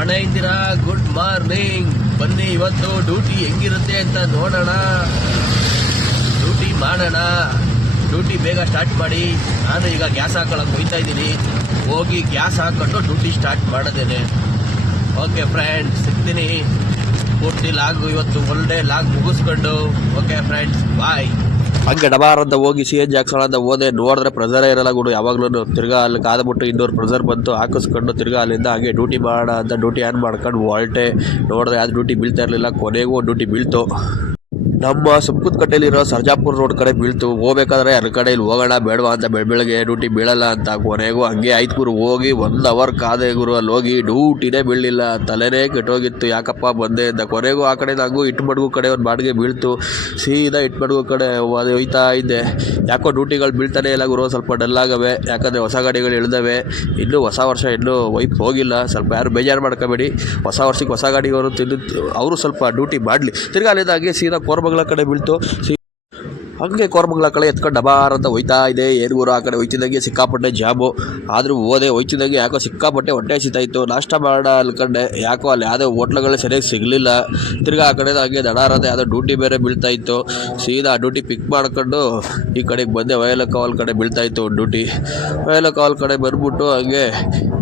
ಅಣ್ಣ Indira good morning. ಬನ್ನಿ ಇವತ್ತು ಡ್ಯೂಟಿ ಹೆಂಗಿರುತ್ತೆ ಅಂತ ನೋಡೋಣ, ಡ್ಯೂಟಿ ಮಾಡೋಣ. ಡ್ಯೂಟಿ ಬೇಗ ಸ್ಟಾರ್ಟ್ ಮಾಡಿ. ನಾನು ಈಗ ಗ್ಯಾಸ್ ಹಾಕೊಳ್ಳೋಕೆ ಹೋಗ್ತಾ ಇದ್ದೀನಿ. ಹೋಗಿ ಗ್ಯಾಸ್ ಹಾಕೊಂಡು ಡ್ಯೂಟಿ ಸ್ಟಾರ್ಟ್ ಮಾಡೋದೇನೆ. ಓಕೆ ಫ್ರೆಂಡ್ಸ್, ಸಿಗ್ತೀನಿ. ಪೂರ್ತಿ ಲಾಗ್ ಇವತ್ತು ಒಳ್ಳೆ ಲಾಗ್ ಮುಗಿಸ್ಕೊಂಡು. ಓಕೆ ಫ್ರೆಂಡ್ಸ್, ಬಾಯ್. ಹಂಗೆ ಡಬಾರ್ ಅಂತ ಹೋಗಿ CNG ಹಾಕ್ಸೋಣ ಅಂತ ಹೋದೆ. ನೋಡಿದ್ರೆ ಪ್ರೆಸರೇ ಇರಲ್ಲ ಗುಡು ಯಾವಾಗ್ಲೂ. ತಿರ್ಗಾ ಅಲ್ಲಿ ಕಾದ್ಬಿಟ್ಟು ಇನ್ನೂರು ಪ್ರೆಸರ್ ಬಂತು, ಹಾಕಿಸ್ಕೊಂಡು ತಿರ್ಗಾ ಅಲ್ಲಿಂದ ಹಾಗೆ ಡ್ಯೂಟಿ ಮಾಡೋಣ ಅಂತ ಡ್ಯೂಟಿ ಆನ್ ಮಾಡ್ಕೊಂಡು ಹೊರಟೆ. ನೋಡಿದ್ರೆ ಯಾವ್ದು ಡ್ಯೂಟಿ ಬೀಳ್ತಾ ಇರಲಿಲ್ಲ. ಕೊನೆಗೂ ಡ್ಯೂಟಿ ಬೀಳ್ತು. ನಮ್ಮ ಸುಂಕದಕಟ್ಟೆಲಿರೋ ಸರ್ಜಾಪುರ ರೋಡ್ ಕಡೆ ಬೀಳ್ತು. ಹೋಗ್ಬೇಕಾದ್ರೆ ಅದ್ರ ಕಡೆ ಇಲ್ಲಿ ಹೋಗೋಣ ಬೇಡವಾ ಅಂತ ಬೆಳಗ್ಗೆ ಡ್ಯೂಟಿ ಬೀಳಲ್ಲ ಅಂತ. ಕೊನೆಗೂ ಹಂಗೆ ಆಯ್ತು ಗುರು. ಹೋಗಿ 1 ಅವರ್ ಕಾದೆ ಗುರು. ಅಲ್ಲಿ ಹೋಗಿ ಡ್ಯೂಟಿನೇ ಬೀಳಲಿಲ್ಲ. ತಲೆನೇ ಕೆಟ್ಟೋಗಿತ್ತು, ಯಾಕಪ್ಪ ಬಂದೆ ಅಂತ. ಕೊನೆಗೂ ಆ ಕಡೆ ನಂಗೂ ಇಟ್ಮಡ್ಗು ಕಡೆ ಒಂದು ಬಾಡಿಗೆ ಬೀಳ್ತು. ಸೀದಾ ಇಟ್ಮಡ್ಗು ಕಡೆ ಹೋಯ್ತಾ ಇದ್ದೆ. ಯಾಕೋ ಡ್ಯೂಟಿಗಳು ಬೀಳ್ತಾನೆ ಇಲ್ಲ ಗುರು. ಸ್ವಲ್ಪ ಡಲ್ ಆಗವೆ, ಯಾಕಂದರೆ ಹೊಸ ಗಾಡಿಗಳು ಇಳಿದವೆ. ಇನ್ನೂ ಹೊಸ ವರ್ಷ ಇನ್ನೂ ವೈಪ್ ಹೋಗಿಲ್ಲ. ಸ್ವಲ್ಪ ಯಾರು ಬೇಜಾರು ಮಾಡ್ಕೋಬೇಡಿ. ಹೊಸ ವರ್ಷಕ್ಕೆ ಹೊಸ ಗಾಡಿಗಳು ಅವರು ಸ್ವಲ್ಪ ಡ್ಯೂಟಿ ಮಾಡಲಿ. ತಿರ್ಗಾ ಅಲ್ಲಿಂದ ಹಾಗೆ ಸೀದಾ ಕೋರಮಂಗಲ ಕಡೆ ಬೀಳ್ತು. ಹಂಗೆ ಕೋರಮಂಗಲ ಕಡೆ ಎತ್ಕೊಂಡು ಡಬಾರ್ ಅಂತ ಹೋಯ್ತಾ ಇದೆ. ಏನ್ಗೂರು ಆ ಕಡೆ ಹೋಯ್ತಿದ್ದಂಗೆ ಸಿಕ್ಕಾಪಟ್ಟೆ ಜಾಮು. ಆದರೂ ಹೋಯ್ತಿದ್ದಂಗೆ ಯಾಕೋ ಸಿಕ್ಕಾಪಟ್ಟೆ ಹೊಟ್ಟೆ ಸಿತಾಯಿತ್ತು. ನಾಷ್ಟ ಮಾಡೋಣ ಅನ್ಕೊಂಡೆ. ಯಾಕೋ ಅಲ್ಲಿ ಯಾವುದೋ ಹೋಟ್ಲುಗಳು ಸರಿಯಾಗಿ ಸಿಗಲಿಲ್ಲ. ತಿರ್ಗಾ ಆ ಕಡೆ ಹಂಗೆ ದಡಾರ ಅಂತ ಯಾವುದೋ ಡ್ಯೂಟಿ ಬೇರೆ ಬೀಳ್ತಾಯಿತ್ತು. ಸೀದಾ ಡ್ಯೂಟಿ ಪಿಕ್ ಮಾಡ್ಕೊಂಡು ಈ ಕಡೆಗೆ ಬಂದೆ. ವಯಲಕಾವಲ್ ಕಡೆ ಬೀಳ್ತಾಯಿತ್ತು ಒಂದು ಡ್ಯೂಟಿ. ವಯಲಕಾವಲ್ ಕಡೆ ಬಂದ್ಬಿಟ್ಟು ಹಂಗೆ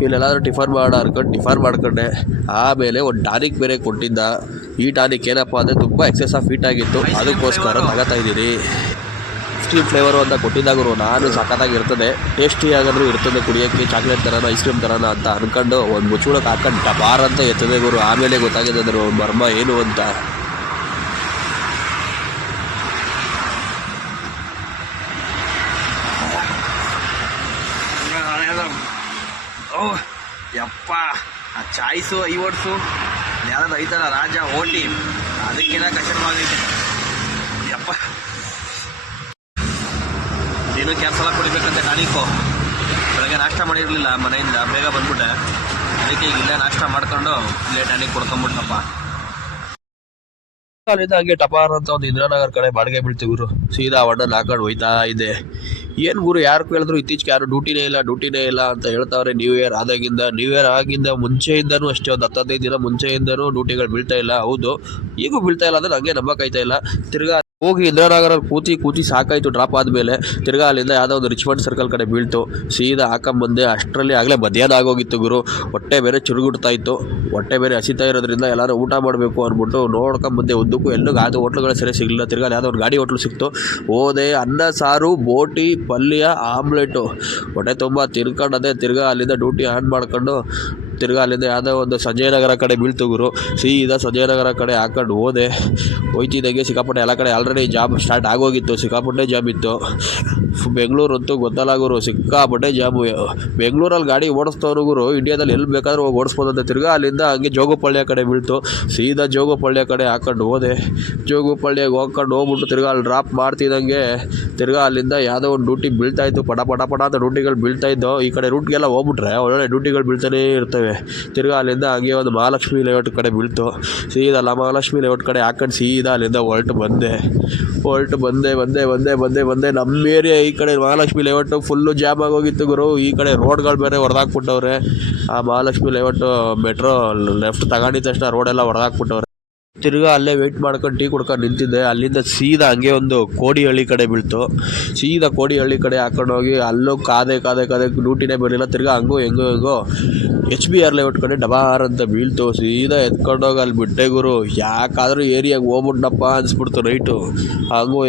ಇಲ್ಲೆಲ್ಲಾದ್ರೂ ಟಿಫನ್ ಮಾಡೋಣ ಅನ್ಕೊಂಡು ಟಿಫನ್ ಮಾಡ್ಕೊಂಡೆ. ಆಮೇಲೆ ಒಂದು ಟಾನಿಕ್ ಬೇರೆ ಕೊಟ್ಟಿದ್ದ. ಈ ಟಾನಿಕ್ ಏನಪ್ಪ ಅಂದರೆ ತುಂಬ ಎಕ್ಸೆಸ್ ಆಫ್ ಹೀಟ್ ಆಗಿತ್ತು, ಅದಕ್ಕೋಸ್ಕರ ತಗೋತಾ ಇದ್ದೀನಿ. ಐಸ್ ಕ್ರೀಮ್ ಫ್ಲೇವರು ಅಂತ ಕೊಟ್ಟಿದ್ದಾಗರು ನಾನು ಸಖತ್ತಾಗಿರ್ತದೆ, ಟೇಸ್ಟಿಯಾಗಾದರೂ ಇರ್ತದೆ ಕುಡಿಯೋಕ್ಕೆ. ಚಾಕ್ಲೇಟ್ ಥರನ ಐಸ್ ಕ್ರೀಮ್ ಥರನ ಅಂತ ಅಂದ್ಕೊಂಡು ಒಂದು ಮುಚ್ಚುಳಕ್ಕೆ ಹಾಕೊಂಡು ಡಬಾರ್ ಅಂತ ಎತ್ತದೆ ಗುರು. ಆಮೇಲೆ ಗೊತ್ತಾಗಿದೆ ಅದ್ರ ಮರ್ಮ ಏನು ಅಂತ. ಯಪ್ಪ, ಆ ಚಾಯ್ಸು ಐವರ್ಸು ಯಾವ್ದು ಐತಲ್ಲ ರಾಜ ಓಟಿ, ಅದಕ್ಕೇನ ಕಷ್ಟವಾಗೈತೆ ಯಪ್ಪ. ನೀನು ಕ್ಯಾನ್ಸಲ್ ಕುಡಿಬೇಕಂತೆ ಟಾನಿಕ್ಕು. ಬೆಳಗ್ಗೆ ನಾಷ್ಟ ಮಾಡಿರಲಿಲ್ಲ ಮನೆಯಿಂದ, ಬೇಗ ಬಂದ್ಬಿಟ್ಟೆ. ಅದಕ್ಕೆ ಈಗ ಇಲ್ಲೇ ನಾಷ್ಟ ಮಾಡ್ಕೊಂಡು ಇಲ್ಲೇ ಟಾನಿಕ್ ಕೊಡ್ಕೊಂಬಿಟ್ಟಪ್ಪ. ಅಲ್ಲಿಂದ ಹಂಗೆ ಟಪಾರ್ ಅಂತ ಒಂದು ಇಂದಿರಾನಗರ್ ಕಡೆ ಬಾಡಿಗೆ ಬೀಳ್ತೀವಿ. ಸೀದಾ ಅವಣ್ಣಲ್ಲಿ ಹಾಕೊಂಡು ಹೋಯ್ತಾ ಇದೆ. ಏನು ಗುರು, ಯಾರು ಕೇಳಿದ್ರು ಇತ್ತೀಚೆಗೆ ಯಾರು ಡ್ಯೂಟಿನೇ ಇಲ್ಲ ಅಂತ ಹೇಳ್ತಾವ್ರೆ. ನ್ಯೂ ಇಯರ್ ಆಗಿಂದ ಮುಂಚೆಯಿಂದನೂ ಅಷ್ಟೇ, ಒಂದು 10-15 ದಿನ ಮುಂಚೆಯಿಂದನೂ ಡ್ಯೂಟಿಗಳು ಬೀಳ್ತಾ ಇಲ್ಲ. ಹೌದು, ಈಗೂ ಬೀಳ್ತಾ ಇಲ್ಲ ಅಂದರೆ ನನಗೆ ನಂಬಕ್ಕಾಯ್ತಾ ಇಲ್ಲ. ತಿರ್ಗಾ ಹೋಗಿ ಇಂದಿರಾನಗರಲ್ಲಿ ಕೂತಿ ಸಾಕಾಯಿತು. ಡ್ರಾಪ್ ಆದಮೇಲೆ ತಿರ್ಗಾ ಅಲ್ಲಿಂದ ಯಾವುದೋ ಒಂದು ರಿಚ್ಮಂಡ್ ಸರ್ಕಲ್ ಕಡೆ ಬೀಳ್ತು. ಸೀದಾ ಹಾಕೊಂಬಂದೆ. ಅಷ್ಟರಲ್ಲಿ ಆಗಲೇ ಮಧ್ಯಾಹ್ನ ಆಗೋಗಿತ್ತು ಗುರು. ಹೊಟ್ಟೆ ಬೇರೆ ಚುರುಗುಡ್ತಾ ಇತ್ತು, ಹೊಟ್ಟೆ ಬೇರೆ ಹಸಿತಾ ಇರೋದ್ರಿಂದ ಎಲ್ಲರೂ ಊಟ ಮಾಡಬೇಕು ಅಂದ್ಬಿಟ್ಟು ನೋಡ್ಕೊಂಬಂದೆ. ಉದ್ದಕ್ಕೂ ಎಲ್ಲೂ ಅದು ಹೋಟ್ಲುಗಳು ಸರಿ ಸಿಗಲಿಲ್ಲ. ತಿರ್ಗಾ ಯಾವುದೋ ಒಂದು ಗಾಡಿ ಹೋಟ್ಲು ಸಿಕ್ತು. ಹೋದೆ. ಅನ್ನ ಸಾರು, ಬೋಟಿ, ಪಲ್ಯ, ಆಮ್ಲೆಟು ಹೊಟ್ಟೆ ತುಂಬ ತಿನ್ಕೊಂಡದೆ. ತಿರ್ಗಾ ಅಲ್ಲಿಂದ ಡ್ಯೂಟಿ ಆನ್ ಮಾಡ್ಕೊಂಡು ತಿರ್ಗಾ ಅಲ್ಲಿಂದ ಯಾವುದೋ ಒಂದು ಸಂಜಯನಗರ ಕಡೆ ಬೀಳ್ತು ಗುರು. ಸೀದಾ ಸಂಜಯನಗರ ಕಡೆ ಹಾಕೊಂಡು ಹೋಯ್ತಿದ್ದಾಗೆ ಸಿಕ್ಕಾಪಟ್ಟೆ ಎಲ್ಲ ಕಡೆ ಆಲ್ರೆಡಿ ಜಾಬ್ ಸ್ಟಾರ್ಟ್ ಆಗೋಗಿತ್ತು. ಸಿಕ್ಕಾಪಟ್ಟೆ ಜಾಬ್ ಇತ್ತು. ಬೆಂಗಳೂರು ಅಂತೂ ಗೊತ್ತಲ್ಲ ಗುರು, ಸಿಕ್ಕಾಪಟ್ಟೆ ಜಾಬು. ಬೆಂಗಳೂರಲ್ಲಿ ಗಾಡಿ ಓಡಿಸ್ತವ್ರು ಗುರು ಇಂಡಿಯಾದಲ್ಲಿ ಎಲ್ಲಿ ಬೇಕಾದ್ರೂ ಹೋಗಿ ಓಡಿಸ್ಬೋದಂತೆ. ತಿರ್ಗಾ ಅಲ್ಲಿಂದ ಹಂಗೆ ಜೋಗುಪಳ್ಳಿಯ ಕಡೆ ಬೀಳ್ತು. ಸೀದಾ ಜೋಗುಪಳ್ಳಿಯ ಕಡೆ ಹಾಕೊಂಡು ಹೋದೆ. ಜೋಗುಪಳ್ಳಿಯಾಗ ಹೋಗ್ಬಿಟ್ಟು ತಿರ್ಗಾ ಅಲ್ಲಿ ಡ್ರಾಪ್ ಮಾಡ್ತಿದ್ದಂಗೆ ತಿರ್ಗಾ ಅಲ್ಲಿಂದ ಯಾವುದೋ ಒಂದು ಡ್ಯೂಟಿ ಬೀಳ್ತಾಯಿತ್ತು. ಪಟ ಅಂತ ಡ್ಯೂಟಿಗಳು ಬೀಳ್ತಾಯಿದ್ದು. ಈ ಕಡೆ ರೂಟ್ಗೆಲ್ಲ ಹೋಗ್ಬಿಟ್ರೆ ಒಳ್ಳೆ ಡ್ಯೂಟಿಗಳು ಬೀಳ್ತಾನೇ ಇರ್ತವೆ. ತಿರ್ಗಾ ಅಲ್ಲಿಂದ ಹಾಗೆ ಒಂದು ಮಹಾಲಕ್ಷ್ಮಿ ಲೇಔಟ್ ಕಡೆ ಬೀಳ್ತು. ಸೀದಾ ಮಹಾಲಕ್ಷ್ಮಿ ಲೇಔಟ್ ಕಡೆ ಹಾಕೊಂಡು ಸೀದಾ ಅಲ್ಲಿಂದ ಹೊರಟು ಬಂದೆ. ನಮ್ಮ ಏರಿಯಾ ಈ ಕಡೆ ಮಹಾಲಕ್ಷ್ಮಿ ಲೇಔಟು ಫುಲ್ಲು ಜಾಮ್ ಆಗೋಗಿತ್ತು ಗುರು. ಈ ಕಡೆ ರೋಡ್ಗಳು ಬೇರೆ ಹೊಡೆದಾಕ್ಬಿಟ್ಟವ್ರೆ. ಆ ಮಹಾಲಕ್ಷ್ಮಿ ಲೇಔಟು ಮೆಟ್ರೋ ಲೆಫ್ಟ್ ತಗೊಂಡಿದ್ದ ತಕ್ಷಣ ರೋಡೆಲ್ಲ ಹೊಡೆದಾಕ್ಬಿಟ್ಟವ್ರೆ. ತಿರ್ಗಾ ಅಲ್ಲೇ ವೆಯ್ಟ್ ಮಾಡ್ಕೊಂಡು ಟೀ ಕುಡ್ಕೊಂಡು ನಿಂತಿದ್ದೆ. ಅಲ್ಲಿಂದ ಸೀದಾ ಹಂಗೆ ಒಂದು ಕೋಡಿಹಳ್ಳಿ ಕಡೆ ಬೀಳ್ತು. ಸೀದಾ ಕೋಡಿಹಳ್ಳಿ ಕಡೆ ಹಾಕೊಂಡು ಹೋಗಿ ಅಲ್ಲೂ ಕಾದೆ ಡ್ಯೂಟಿನೇ ಬರಲಿಲ್ಲ. ತಿರ್ಗಾ ಹೆಂಗೋ HBR ಲೇಔಟ್ ಕಡೆ ಡಬಾರ್ ಅಂತ ಬೀಳ್ತು. ಸೀದಾ ಎತ್ಕೊಂಡೋಗಿ ಅಲ್ಲಿ ಬಿಟ್ಟೆ ಗುರು. ಯಾಕಾದರೂ ಏರಿಯಾಗೆ ಹೋಗ್ಬಿಟ್ನಪ್ಪ ಅನಿಸ್ಬಿಡ್ತು ನೈಟು.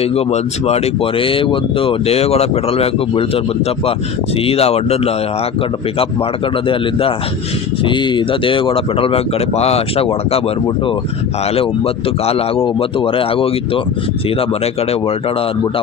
ಹೆಂಗೋ ಮನ್ಸು ಮಾಡಿ ಕೊನೆಗೊಂದು ದೇವೇಗೌಡ ಪೆಟ್ರೋಲ್ ಬ್ಯಾಂಕು ಬೀಳ್ತಾರೆ ಬಂತಪ್ಪ. ಸೀದಾ ಒಡ್ಡನ್ನು ಹಾಕೊಂಡು ಪಿಕಪ್ ಮಾಡ್ಕೊಂಡದೆ. ಅಲ್ಲಿಂದ ಸೀದಾ ದೇವೇಗೌಡ ಪೆಟ್ರೋಲ್ ಬ್ಯಾಂಕ್ ಕಡೆ ಫಾಸ್ಟಾಗಿ ಬಂದ್ಬಿಟ್ಟು ಆಗಲೇ 9:15 9:15 ಆಗೋಗಿತ್ತು. ಸೀದಾ ಮನೆ ಕಡೆ ಹೊರಟೋಣ ಅಂದ್ಬಿಟ್ಟು